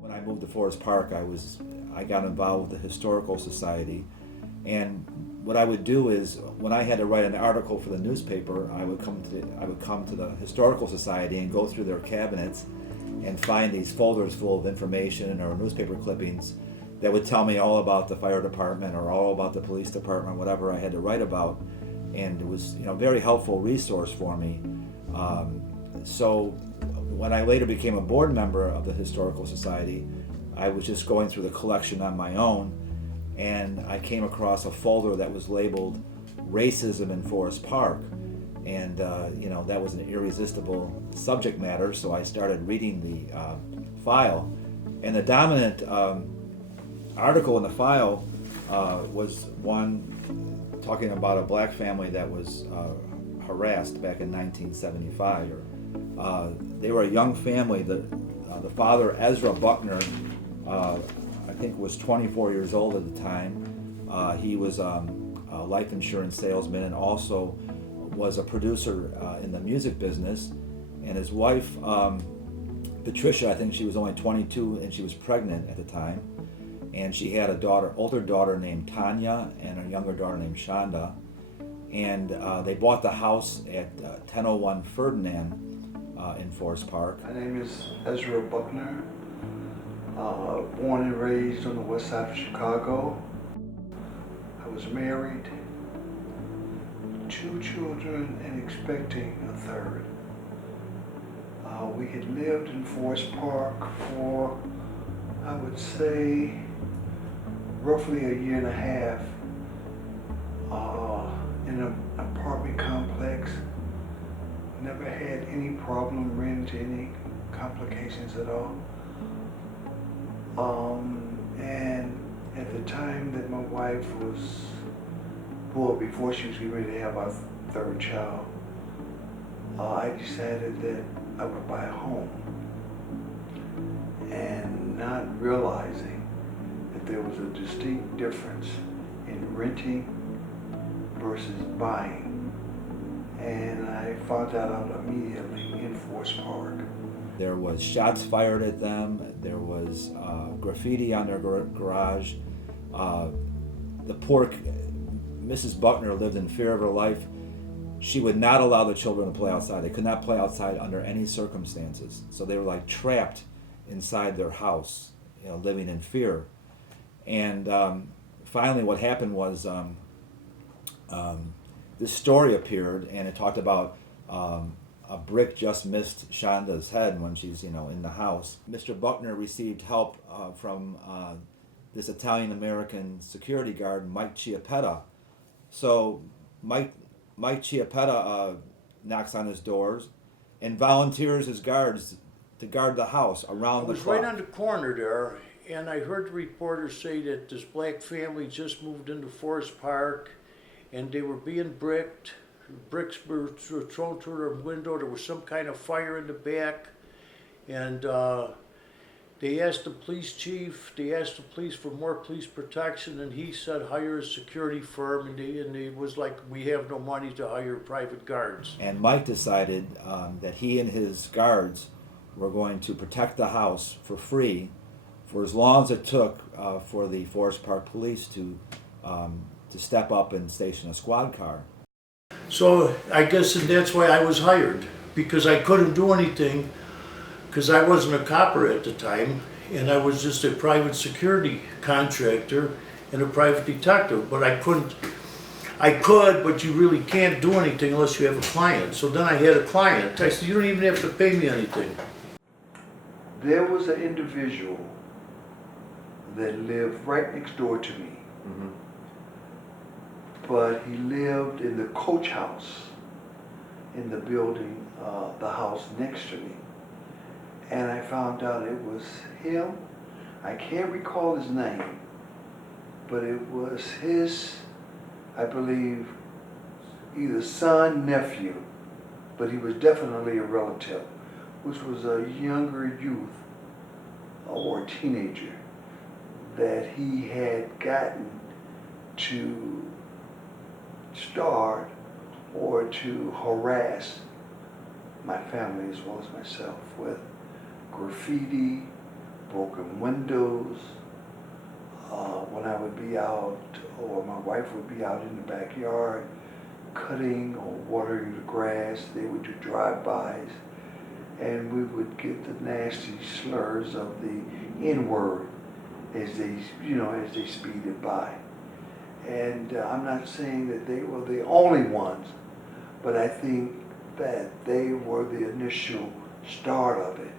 When I moved to Forest Park, I got involved with the Historical Society, and what I would do is when I had to write an article for the newspaper, I would come to the Historical Society and go through their cabinets and find these folders full of information or newspaper clippings that would tell me all about the fire department or all about the police department, whatever I had to write about, and it was a very helpful resource for me. So when I later became a board member of the Historical Society, I was just going through the collection on my own, and I came across a folder that was labeled Racism in Forest Park. And that was an irresistible subject matter, so I started reading the file. And the dominant article in the file was one talking about a black family that was harassed back in 1975. They were a young family. The father, Ezra Buckner, I think was 24 years old at the time. He was a life insurance salesman and also was a producer in the music business. And his wife, Patricia, I think she was only 22 and she was pregnant at the time. And she had a older daughter named Tanya and a younger daughter named Shonda. And they bought the house at 1001 Ferdinand in Forest Park. My name is Ezra Buckner, born and raised on the west side of Chicago. I was married, 2 children, and expecting a third. We had lived in Forest Park for, I would say, roughly a year and a half in an apartment complex. Never had any problem, ran into any complications at all. And at the time that my wife was, before she was getting ready to have our third child, I decided that I would buy a home. And not realizing that there was a distinct difference in renting versus buying. And I found that out immediately in Forest Park. There was shots fired at them. There was graffiti on their garage. The poor Mrs. Buckner lived in fear of her life. She would not allow the children to play outside. They could not play outside under any circumstances. So they were like trapped inside their house, living in fear. And finally what happened was this story appeared, and it talked about a brick just missed Shonda's head when she's in the house. Mr. Buckner received help from this Italian-American security guard, Mike Chiappetta. So Mike Chiappetta knocks on his doors and volunteers as guards to guard the house around the clock. I was right on the corner there, and I heard the reporter say that this black family just moved into Forest Park, and they were being bricked. Bricks were thrown through their window. There was some kind of fire in the back, and they asked the police chief. They asked the police for more police protection, and he said hire a security firm. And it was like, we have no money to hire private guards. And Mike decided that he and his guards were going to protect the house for free, for as long as it took for the Forest Park police to step up and station a squad car. So I guess that's why I was hired, because I couldn't do anything, because I wasn't a copper at the time, and I was just a private security contractor and a private detective. But I could, but you really can't do anything unless you have a client. So then I had a client. I said, you don't even have to pay me anything. There was an individual that lived right next door to me. Mm-hmm. But he lived in the coach house in the building, the house next to me. And I found out it was him. I can't recall his name, but it was his, I believe, either son, nephew, but he was definitely a relative, which was a younger youth or a teenager that he had gotten to start or to harass my family as well as myself with graffiti, broken windows. When I would be out, or my wife would be out in the backyard cutting or watering the grass, they would do drive-bys, and we would get the nasty slurs of the N-word as they speeded by. And I'm not saying that they were the only ones, but I think that they were the initial start of it.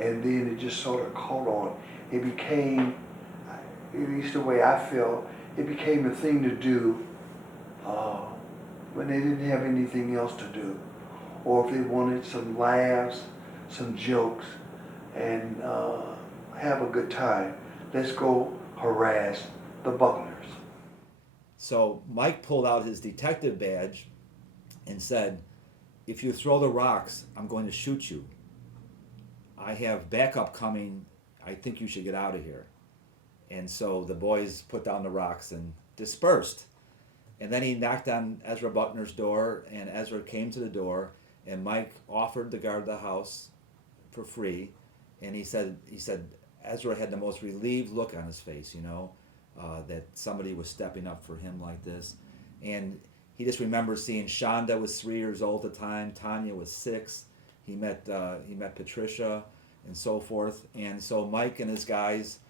And then it just sort of caught on. It became, at least the way I feel, it became a thing to do when they didn't have anything else to do. Or if they wanted some laughs, some jokes, and have a good time, let's go harass the Buckners. So Mike pulled out his detective badge and said, "If you throw the rocks, I'm going to shoot you. I have backup coming. I think you should get out of here." And so the boys put down the rocks and dispersed. And then he knocked on Ezra Buckner's door, and Ezra came to the door, and Mike offered to guard the house for free. And he said Ezra had the most relieved look on his face, that somebody was stepping up for him like this. And he just remembers seeing Shonda was 3 years old at the time, Tanya was 6. He met Patricia and so forth. And so Mike and his guys,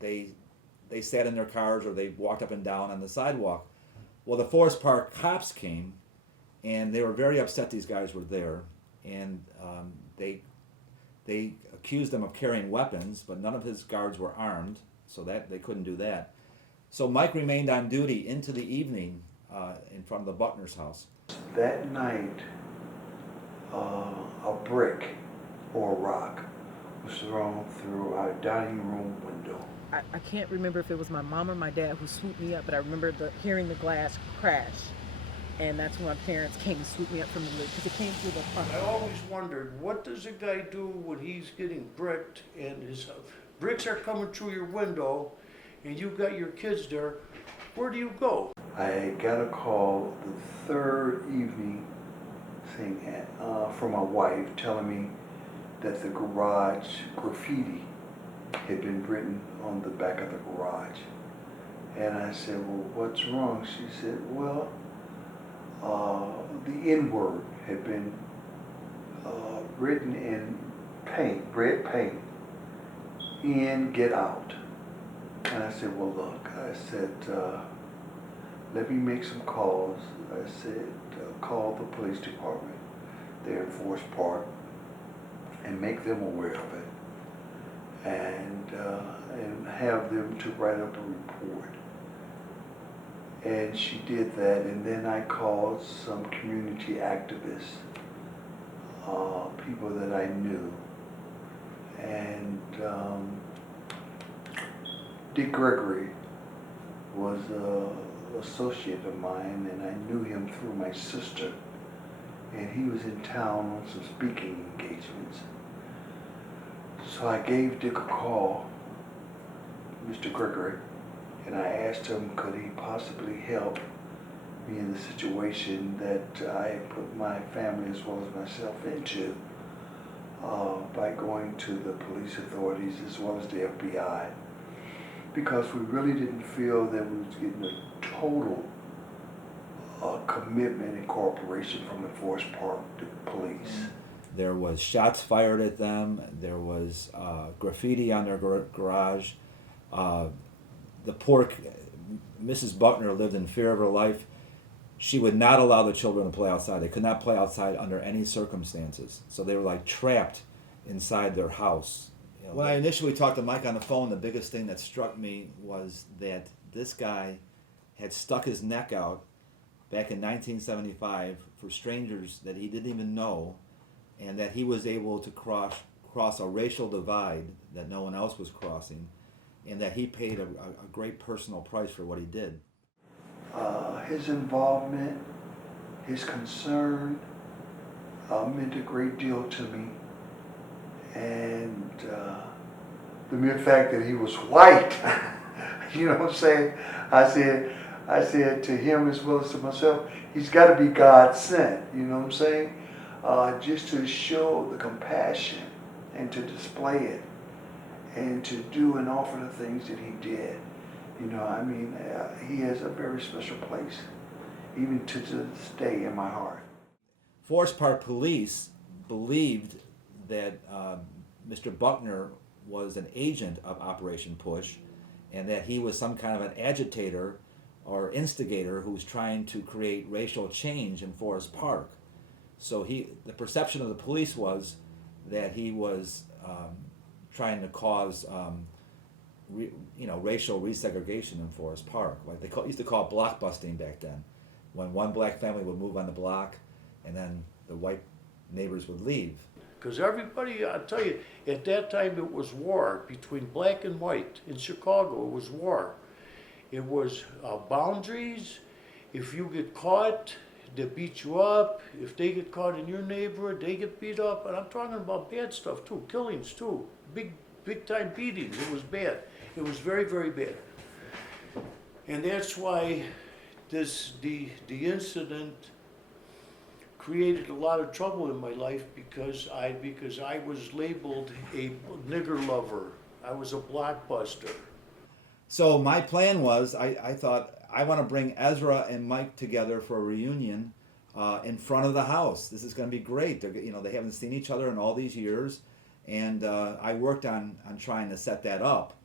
they sat in their cars or they walked up and down on the sidewalk. Well, the Forest Park cops came, and they were very upset these guys were there, and they accused them of carrying weapons, but none of his guards were armed, so that they couldn't do that. So Mike remained on duty into the evening in front of the Buckner's house. That night, a brick or a rock was thrown through our dining room window. I can't remember if it was my mom or my dad who swooped me up, but I remember hearing the glass crash. And that's when my parents came and swooped me up from the lid, because it came through the front. I always wondered, what does a guy do when he's getting bricked and his bricks are coming through your window and you've got your kids there? Where do you go? I got a call the third evening saying, from my wife telling me that the garage graffiti had been written on the back of the garage. And I said, "Well, what's wrong?" She said, "Well, the N-word had been written in paint, red paint, in, get out." And I said, "Well, look," I said, "let me make some calls." I said, "Call the police department there in Forest Park and make them aware of it, and have them to write up a report." And she did that, and then I called some community activists, people that I knew, and Dick Gregory was an associate of mine, and I knew him through my sister, and he was in town on some speaking engagements. So I gave Dick a call, Mr. Gregory, and I asked him could he possibly help me in the situation that I had put my family as well as myself into by going to the police authorities as well as the FBI, because we really didn't feel that we was getting a total commitment and cooperation from the Forest Park police. There was shots fired at them. There was graffiti on their garage. The poor Mrs. Buckner lived in fear of her life. She would not allow the children to play outside. They could not play outside under any circumstances. So they were like trapped inside their house. When I initially talked to Mike on the phone, the biggest thing that struck me was that this guy had stuck his neck out back in 1975 for strangers that he didn't even know, and that he was able to cross a racial divide that no one else was crossing, and that he paid a great personal price for what he did. His involvement, his concern meant a great deal to me, and the mere fact that he was white, you know what I'm saying? I said, I said to him as well as to myself, he's got to be God sent, you know what I'm saying? Just to show the compassion and to display it and to do and offer the things that he did. You know, I mean, he has a very special place, even to this day in my heart. Forest Park Police believed that Mr. Buckner was an agent of Operation Push, and that he was some kind of an agitator or instigator who was trying to create racial change in Forest Park. So the perception of the police was that he was trying to cause racial resegregation in Forest Park. Like used to call it blockbusting back then, when one black family would move on the block, and then the white neighbors would leave. Because everybody, I tell you, at that time it was war between black and white. In Chicago, it was war. It was boundaries. If you get caught, they beat you up. If they get caught in your neighborhood, they get beat up. And I'm talking about bad stuff too, killings too, big time beatings. It was bad. It was very, very bad. And that's why the incident created a lot of trouble in my life because I was labeled a nigger lover. I was a blockbuster. So my plan was, I thought, I want to bring Ezra and Mike together for a reunion in front of the house. This is going to be great. They haven't seen each other in all these years, and I worked on trying to set that up.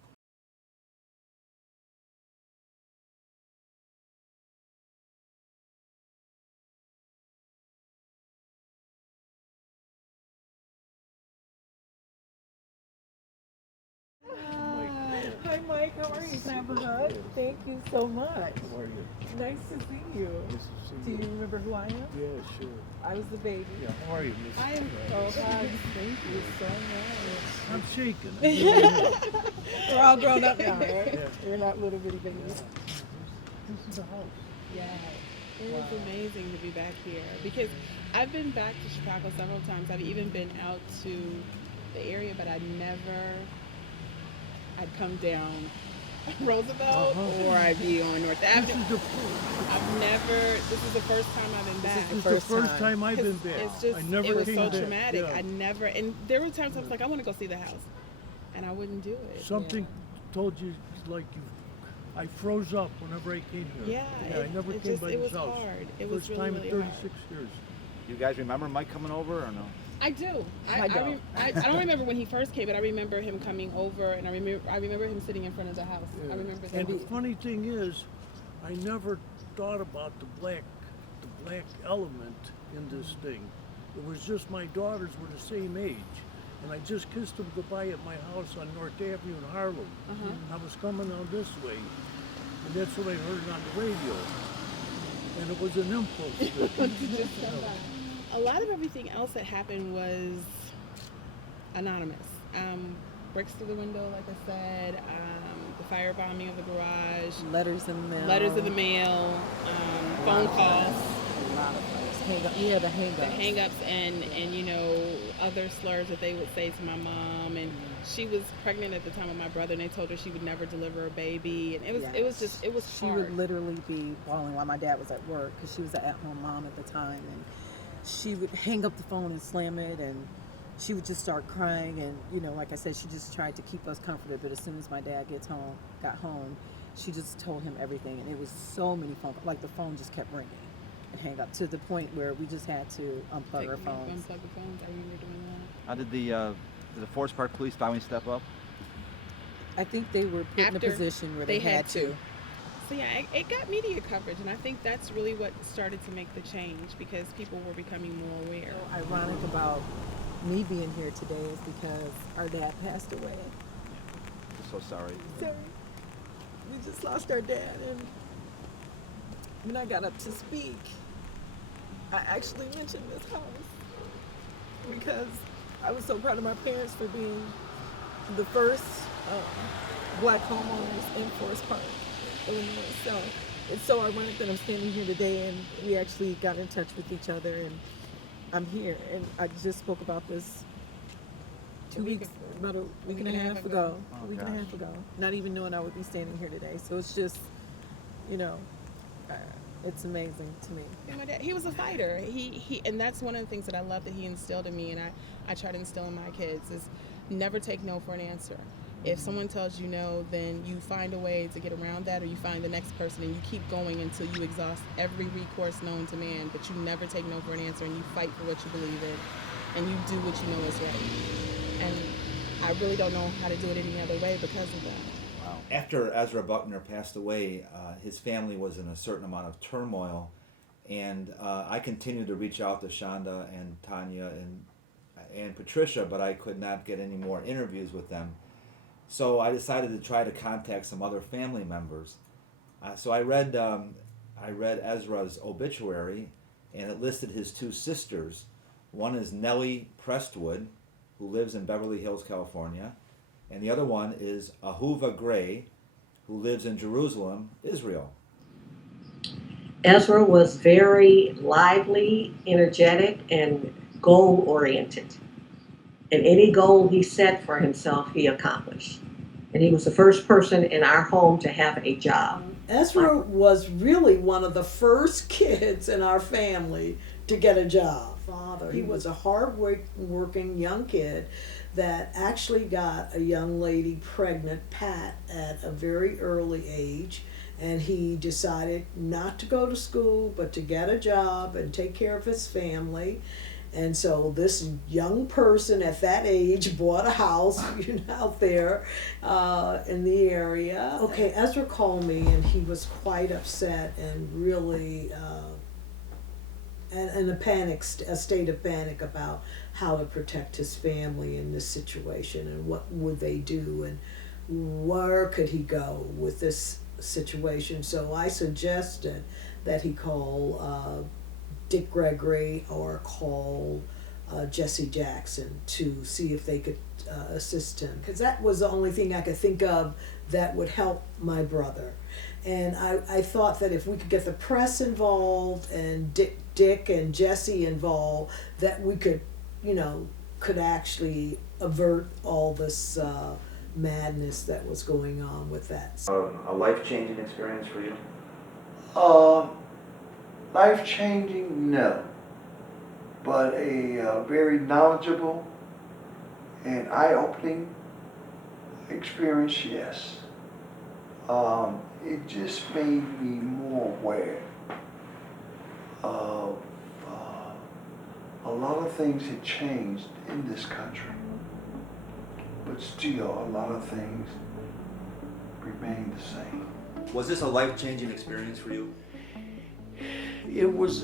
Hi, Mike. How are you? Can I have a hug? Thank you so much. How are you? Nice to see you. Nice to see Do you remember who I am? Yeah, sure. I was the baby. Yeah, how are you, Miss? I am so hugs. Thank you so much. I'm shaking. We're all grown up now, right? Yeah. We're not little bitty babies. This is the house. Yeah, it was amazing to be back here because I've been back to Chicago several times. I've even been out to the area, but I'd come down Roosevelt or I'd be on North Avenue. This is the first time I've been back. This is This is the first time I've been 'Cause back. It's just, I never it was came so back. traumatic. Yeah. And there were times I was like, I want to go see the house. And I wouldn't do it. Something told you, like I froze up whenever I came here. Yeah, I never it came just, by it this was house. hard. It was First really, time really in 36 hard. years. You guys remember Mike coming over or no? I do. I don't. I don't remember when he first came, but I remember him coming over, and I remember him sitting in front of the house. Yeah. I remember that. And the funny thing is, I never thought about the black element in this thing. It was just my daughters were the same age, and I just kissed them goodbye at my house on North Avenue in Harlem. I was coming down this way, and that's what I heard on the radio, and it was an impulse. A lot of everything else that happened was anonymous. Bricks through the window, like I said, the firebombing of the garage, Letters in the mail. phone calls, A lot of things. Yeah, the hang-ups. the hang-ups, and other slurs that they would say to my mom. And she was pregnant at the time with my brother, and they told her she would never deliver a baby. And it was She hard. would literally be bawling while my dad was at work because she was an at-home mom at the time, and she would hang up the phone and slam it, and she would just start crying. And like I said, she just tried to keep us comforted. But as soon as my dad got home, she just told him everything, and it was so many phone calls. Like the phone just kept ringing and hang up to the point where we just had to unplug our phones. Unplug the phones. I remember doing that. How did the Forest Park Police finally step up? I think they were put in a After position where they had to. So yeah, it got media coverage, and I think that's really what started to make the change because people were becoming more aware. So ironic about me being here today is because our dad passed away. I'm so sorry. Sorry. We just lost our dad, and when I got up to speak, I actually mentioned this house because I was so proud of my parents for being the first black homeowners in Forest Park, Illinois. So it's so ironic that I'm standing here today, and we actually got in touch with each other, and I'm here. And I just spoke about this about a week and a half ago. Oh, A week and a half ago. Not even knowing I would be standing here today. So it's just, It's amazing to me. Yeah, my dad, he was a fighter. And that's one of the things that I love that he instilled in me, and I try to instill in my kids is never take no for an answer. If someone tells you no, then you find a way to get around that, or you find the next person, and you keep going until you exhaust every recourse known to man. But you never take no for an answer, and you fight for what you believe in, and you do what you know is right. And I really don't know how to do it any other way because of that. Wow. After Ezra Buckner passed away, his family was in a certain amount of turmoil, and I continued to reach out to Shonda and Tanya and Patricia, but I could not get any more interviews with them. So I decided to try to contact some other family members. So I read Ezra's obituary, and it listed his two sisters. One is Nellie Prestwood, who lives in Beverly Hills, California, and the other one is Ahuva Gray, who lives in Jerusalem, Israel. Ezra was very lively, energetic, and goal-oriented. And any goal he set for himself, he accomplished. And he was the first person in our home to have a job. Ezra was really one of the first kids in our family to get a job. He was a hard-working young kid that actually got a young lady pregnant, Pat, at a very early age. And he decided not to go to school, but to get a job and take care of his family. And so this young person at that age bought a house out there in the area. Okay, Ezra called me and he was quite upset and really in a state of panic about how to protect his family in this situation and what would they do and where could he go with this situation. So I suggested that he call Dick Gregory or call Jesse Jackson to see if they could assist him, because that was the only thing I could think of that would help my brother. And I thought that if we could get the press involved and Dick and Jesse involved, that we could, could actually avert all this madness that was going on with that. A life-changing experience for you? Life-changing, no. But a very knowledgeable and eye-opening experience, yes. It just made me more aware of a lot of things had changed in this country, but still a lot of things remain the same. Was this a life-changing experience for you? It was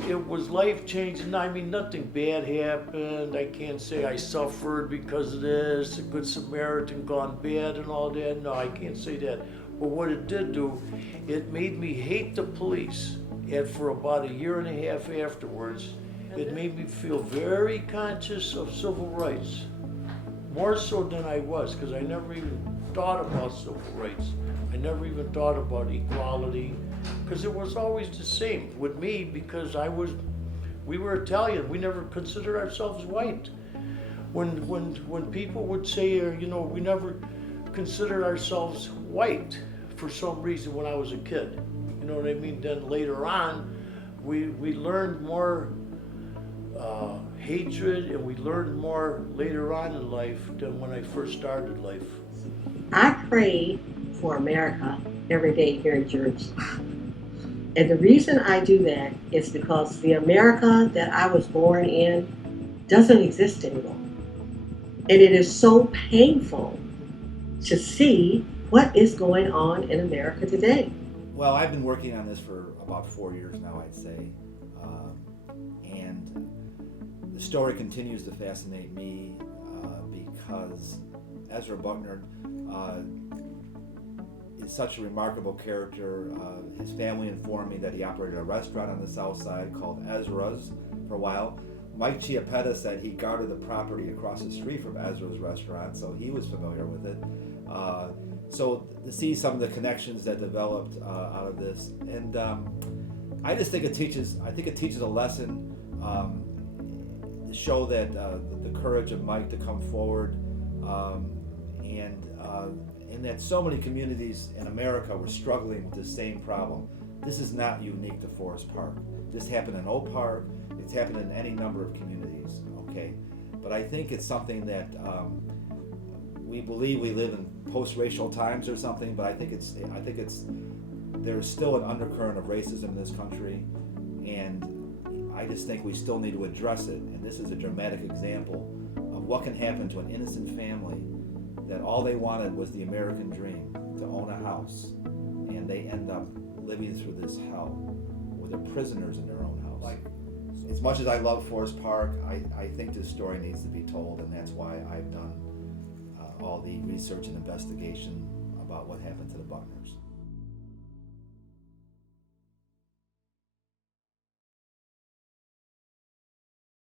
life-changing. I mean, nothing bad happened. I can't say I suffered because of this, a good Samaritan gone bad and all that. No, I can't say that. But what it did do, it made me hate the police. And for about a year and a half afterwards, it made me feel very conscious of civil rights. More so than I was, because I never even thought about civil rights. I never even thought about equality, because it was always the same with me, because we were Italian. We never considered ourselves white. When people would say, we never considered ourselves white for some reason when I was a kid. You know what I mean? Then later on, we learned more hatred, and we learned more later on in life than when I first started life. I pray for America every day here in Jerusalem. And the reason I do that is because the America that I was born in doesn't exist anymore. And it is so painful to see what is going on in America today. Well, I've been working on this for about 4 years now, I'd say. And the story continues to fascinate me because Ezra Buckner is such a remarkable character. His family informed me that he operated a restaurant on the south side called Ezra's for a while. Mike Chiappetta said he guarded the property across the street from Ezra's restaurant, so he was familiar with it. So to see some of the connections that developed out of this, and I just think it teaches a lesson to show that the courage of Mike to come forward, and that so many communities in America were struggling with the same problem. this is not unique to Forest Park. This happened in Oak Park. It's happened in any number of communities. Okay, but I think it's something that we believe we live in post-racial times or something. But I think it's there's still an undercurrent of racism in this country, and I just think we still need to address it. And this is a dramatic example of what can happen to an innocent family that all they wanted was the American dream, to own a house, and they end up living through this hell where they're prisoners in their own house. Like, as much as I love Forest Park, I think this story needs to be told, and that's why I've done all the research and investigation about what happened to the Buckners.